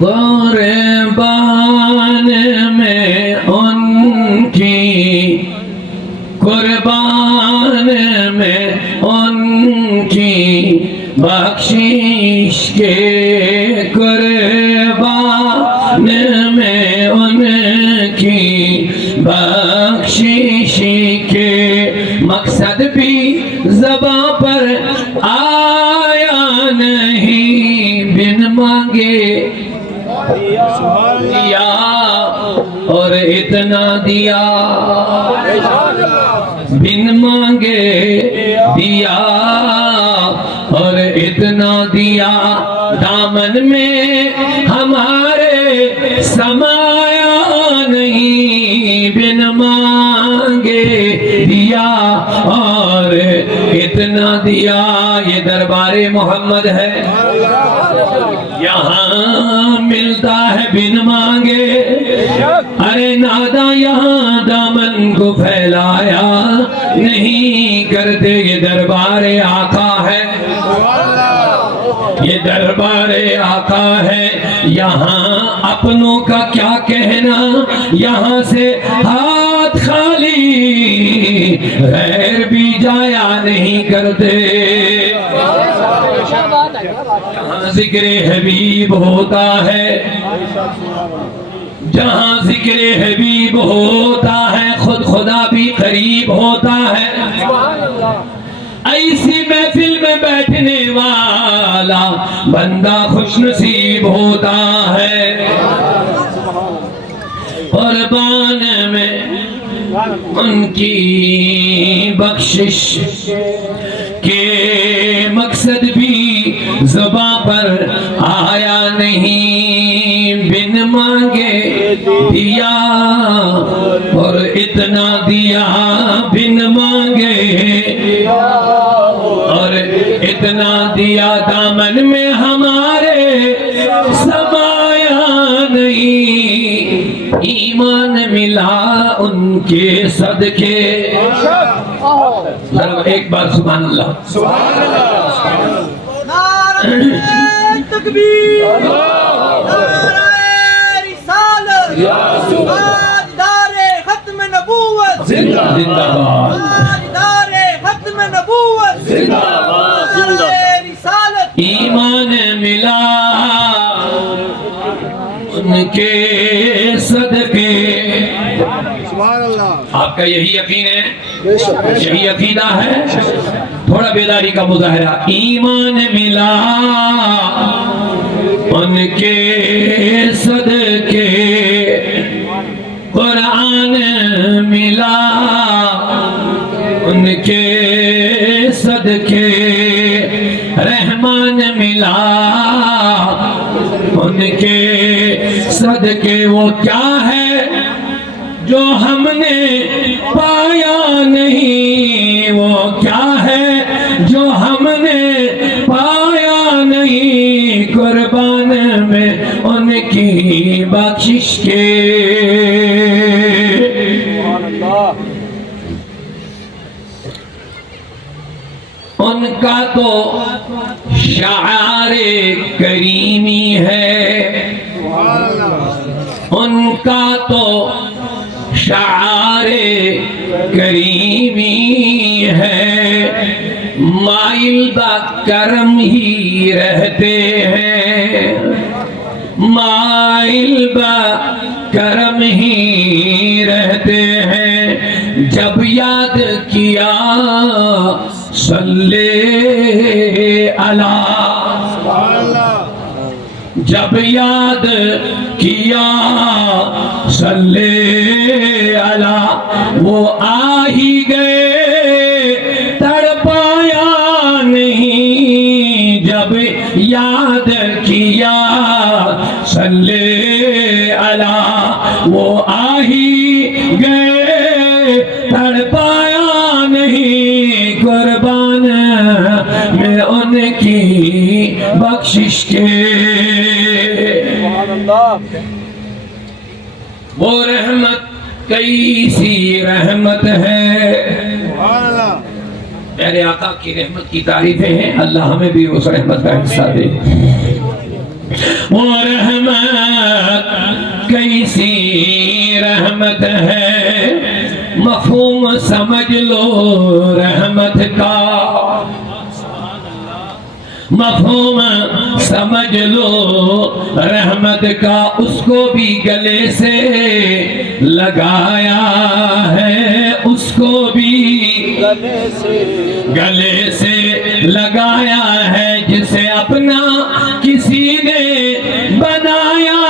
قربان میں ان کی، قربان میں ان کی بخشش کے، قربان میں ان کی بخشش کے، مقصد بھی زباں پر آیا نہیں، بن مانگے دیا اور اتنا دیا، بن مانگے دیا اور اتنا دیا، دامن میں ہمارے سمایا نہیں، بن مانگے دیا اور اتنا دیا۔ یہ دربار محمد ہے، یہاں ملتا ہے بن مانگے، ارے نادا یہاں دامن کو پھیلایا نہیں کرتے۔ یہ دربار آقا ہے، یہ دربار آقا ہے، یہاں اپنوں کا کیا کہنا، یہاں سے ہاتھ خالی غیر بھی جایا نہیں کرتے۔ جہاں ذکر حبیب ہوتا ہے، جہاں ذکر حبیب ہوتا ہے، خود خدا بھی قریب ہوتا ہے۔ ایسی محفل میں بیٹھنے والا بندہ خوش نصیب ہوتا ہے۔ قربان میں ان کی بخشش کے، مقصد بھی زباں پر آیا نہیں، بن مانگے دیا اور اتنا دیا، بن مانگے اور اتنا دیا، دامن میں ہمارے سمایا نہیں، ایمان ملا ان کے صدقے۔ ایک بار سبحان اللہ، سبحان اللہ، نعرہ تکبیر، نعرہ رسالت، تاجدار ختم نبوت، زندہ باد، تاجدار ختم نبوت، نعرہ رسالت۔ ایمان ملا ان کے صدقے۔ سبحان اللہ، آپ کا یہی یقین ہے، یہی عقیدہ ہے؟ تھوڑا بیداری کا مظاہرہ۔ ایمان ملا ان کے صدقے، قرآن ملا ان کے صدقے، رحمان ملا ان کے صدقے۔ وہ کیا ہے جو ہم نے پایا نہیں، وہ کیا ہے جو ہم نے پایا نہیں، قربان میں ان کی بخشش کے۔ ان کا تو شعار کریمی ہے، ان کا تو شعار کریمی ہے، مائل با کرم ہی رہتے ہیں، مائل با کرم ہی رہتے ہیں۔ جب یاد کیا صلی علی، جب یاد کیا صلی علی، وہ آ ہی گئے تڑپایا نہیں، جب یاد کیا صلی علی، وہ آ ہی گئے تڑپایا نہیں، قربان میں ان کی بخشش کے۔ وہ رحمت کیسی رحمت ہے، میرے آقا کی رحمت کی تعریفیں ہیں، اللہ ہمیں بھی اس رحمت کا حصہ دے۔ وہ رحمت کیسی رحمت ہے، مفہوم سمجھ لو رحمت کا، مفہوم سمجھ لو رحمت کا، اس کو بھی گلے سے لگایا ہے، اس کو بھی گلے سے لگایا ہے، جسے اپنا کسی نے بنایا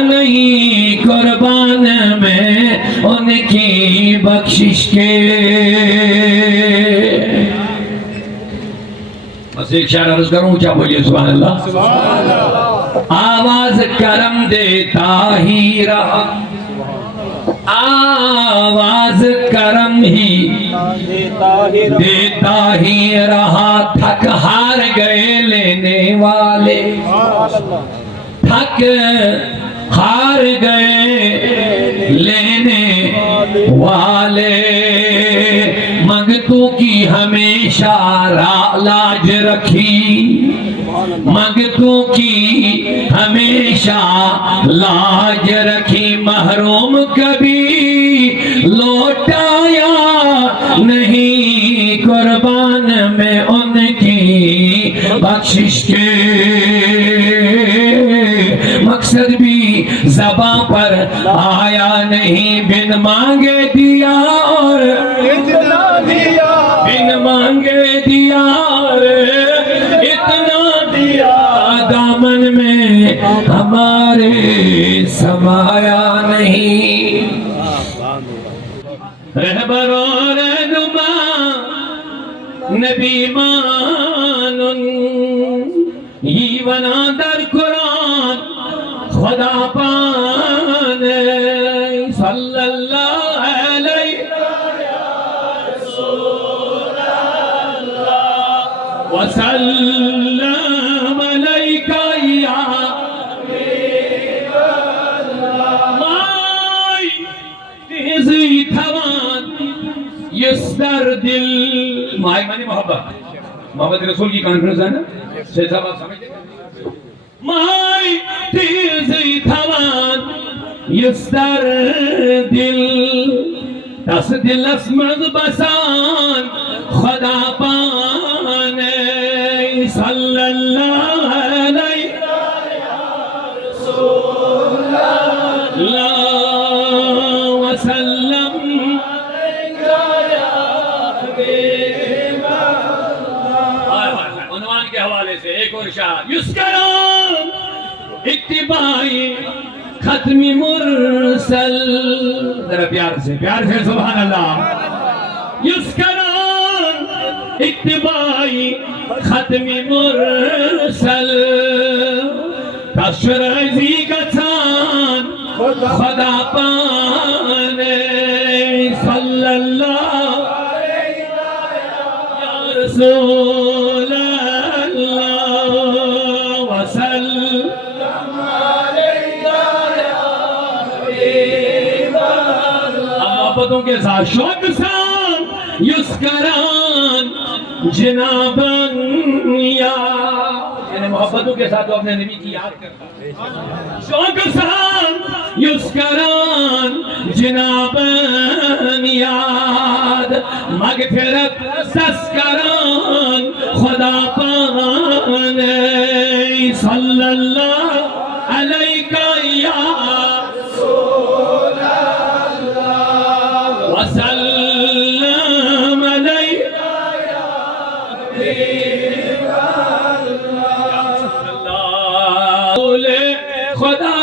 نہیں، قربان میں ان کی بخشش کے۔ بس ایک شعر عرض کروں، اونچا بولیے سبحان اللہ۔ آواز کرم دیتا ہی رہا، آواز کرم ہی دیتا ہی رہا، تھک ہار گئے لینے والے، تھک ہار گئے لینے والے، منگتوں کی ہمیشہ لاج رکھی، منگتوں کی ہمیشہ لاج رکھی، محروم کبھی لوٹایا نہیں، قربان میں ان کی بخشش کے۔ مقصد بھی زباں پر آیا نہیں، بن مانگے دیا اور اتنا دیا، بن مانگے دیا اور اتنا دیا، دامن میں ہمارے سمایا نہیں۔ رہبر و رہنما نبی مانن، یہ بنا در قرآن خدا پان، صلی اللہ علیہ وسلم علیکہ یا مائی تیزی تھوان یسدر دل، مائی مانی محبت، محبت رسول کی کانفرنس ہے نا، شیخ صاحب آپ سمجھتے ہیں، مائی تیزی تھوان یسدر دل، دس دل اسمد بسان خدا پان، صلی اللہ علیہ وسلم، عنوان کے حوالے سے ایک اور شاہ، یسکران اتباعی ختمی مرسل، ذرا پیار سے سبحان اللہ، یسکران اتباعی ختمی مرسل، تشرعی گچان خدا پان، صلی اللہ یا رسول اللہ وسلم محبتوں کے ساتھ، شوق سان یسکران جنابن یا، یعنی محبتوں کے ساتھ اپنے نبی کی یاد کرتا، شوق سان یسکران جنابن یاد، مغفرت تذکران خدا پان، صلی اللہ علیکہ یا وسلم علیکہ خدا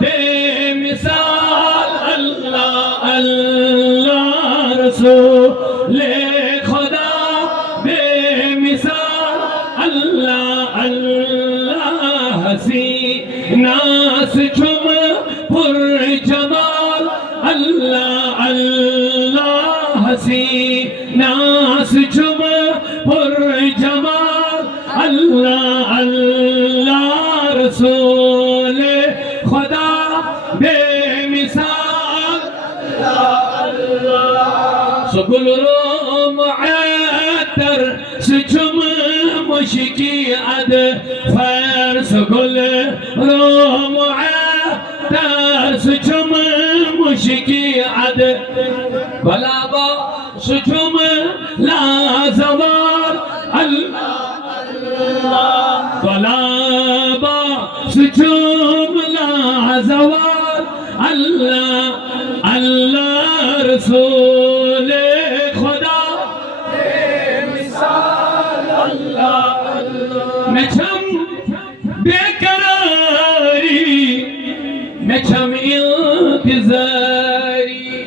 بے مثال، اللہ اللہ رسول خدا بے مثال، اللہ اللہ حسینہ سے چھم پر جمال، اللہ اللہ حسینہ سے چھم پر جمال، اللہ اللہ رسول خدا بے مثال، سکل رو معطر سچم مشکی عد فیر، سکل رو معطر سچم مشکی عد بلا با سچم لازوار اللہ بلا با سچم لازوار اللہ اللہ رسول خدا میں چھم بے قراری میں چھم انتظاری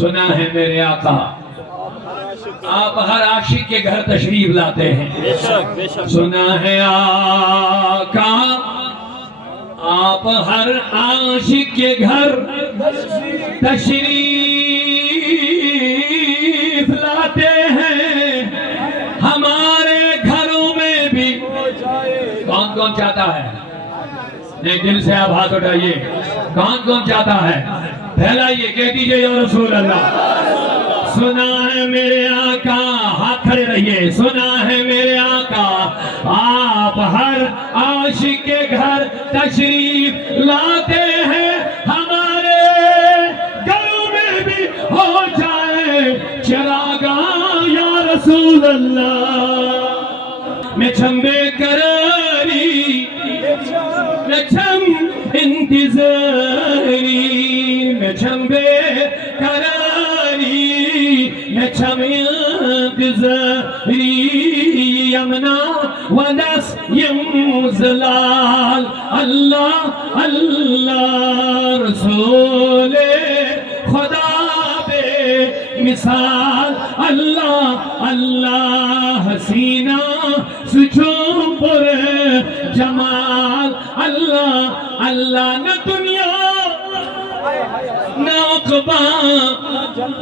سنا ہے میرے آقا آپ ہر عاشق کے گھر تشریف لاتے ہیں سنا ہے آقا آپ ہر عاشق کے گھر تشریف لاتے ہیں ہمارے گھروں میں بھی کون کون چاہتا ہے نہیں دل سے آپ ہاتھ اٹھائیے کون کون چاہتا ہے پھیلائیے کہہ دیجئے یا رسول اللہ سنا ہے میرے آقا ہاتھ کھڑے رہیے سنا ہے میرے آقا آپ ہر عاشق کے گھر تشریف لاتے ہیں ہمارے گھروں میں بھی ہو جائے چراغاں یا رسول اللہ میں چھم بے قراری میں چھم انتظاری میں چھم بے قراری میں چھم انتظاری یمنا ونس یمزلال اللہ اللہ رسول خدا بے مثال اللہ اللہ حسینہ سچوں پر جمال اللہ اللہ نہ دنیا نہ عقبہ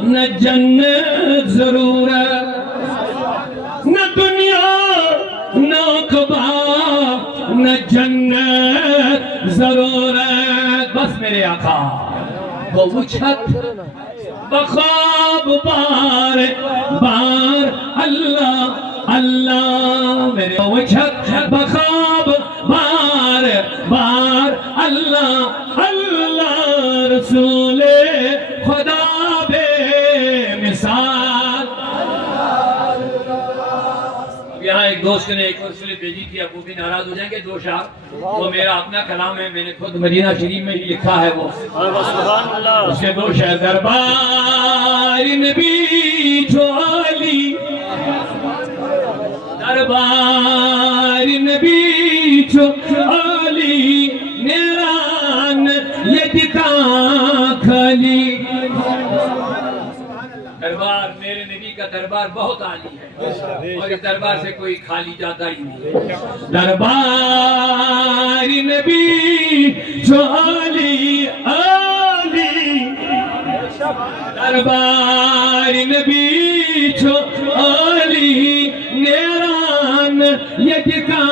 نہ جنت ضرورت نہ دنیا نہ عقبہ نہ جنت ضرورت بس میرے آقا وہ چھت بخواب بار بار اللہ اللہ میرے وہ چھت بخواب بار بار اللہ اللہ رسول خدا بے مثال یہاں ایک دوست نے ایک رسول بھیجی تھی اب وہ بھی ناراض ہو جائیں گے دو شعر وہ میرا اپنا کلام ہے میں نے خود مدینہ شریف میں ہی لکھا ہے وہ اس کے دو شعر دربار نبی جو علی دربار نبی جو علی نیران یدکا کھلی دربار میرے نبی کا دربار بہت عالی ہے اور اس دربار سے کوئی خالی جاتا ہی نہیں دربار نبی جو علی علی دربار نبی جو علی نیران یدکا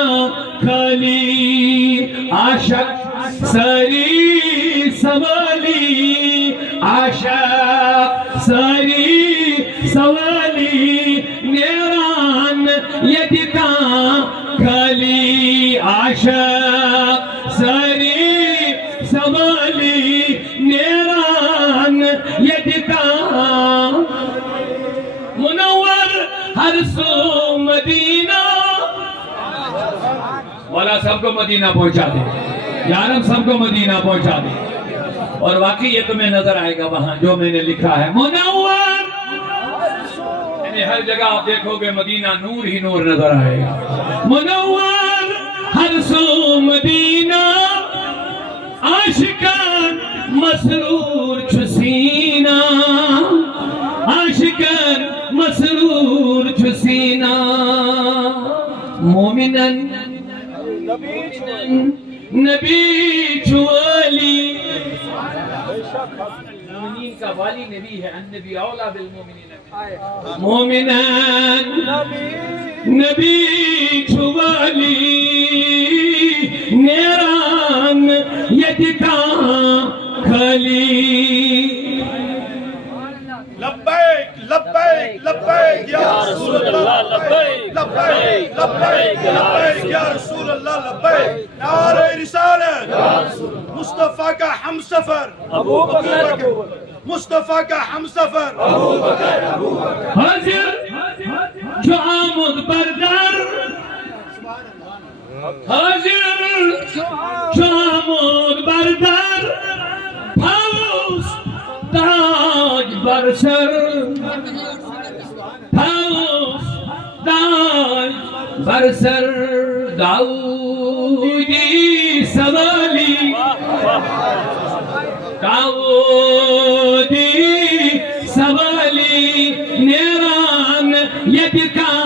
کھلی عاشق سری سوالی عاشق سری سوالی نیران یدکا کھلی عاشق سری سوالی نیران یدکا منور ہر سو مدینہ والا سب کو مدینہ پہنچا دے یارب سب کو مدینہ پہنچا دے اور واقعی یہ تمہیں نظر آئے گا وہاں جو میں نے لکھا ہے منور یعنی ہر جگہ آپ دیکھو گے مدینہ نور ہی نور نظر آئے گا منور ہر سو مدینہ عاشقان مسرور چھسینہ عاشقان مسرور چھسینہ مومنن نبی چوالی مومنین کا والی نبی ہے النبی اولا بالمومنین مومنان نبی چوالی نیران یدکا کھلی لبیک لبیک لبیک یا رسول اللہ لبیک لبیک لبیک لبیک یا رسول اللہ لبیک نعرہ رسالت مصطفیٰ کا ہم سفر ابو بکر مصطفیٰ کا ہم سفر ابو بکر حاضر جو آمد بردر حاضر جو آمد بردر پاوس تاج بر سر پاوس تاج بر سر داودی سوالی داودی سوالی نیران یکی کا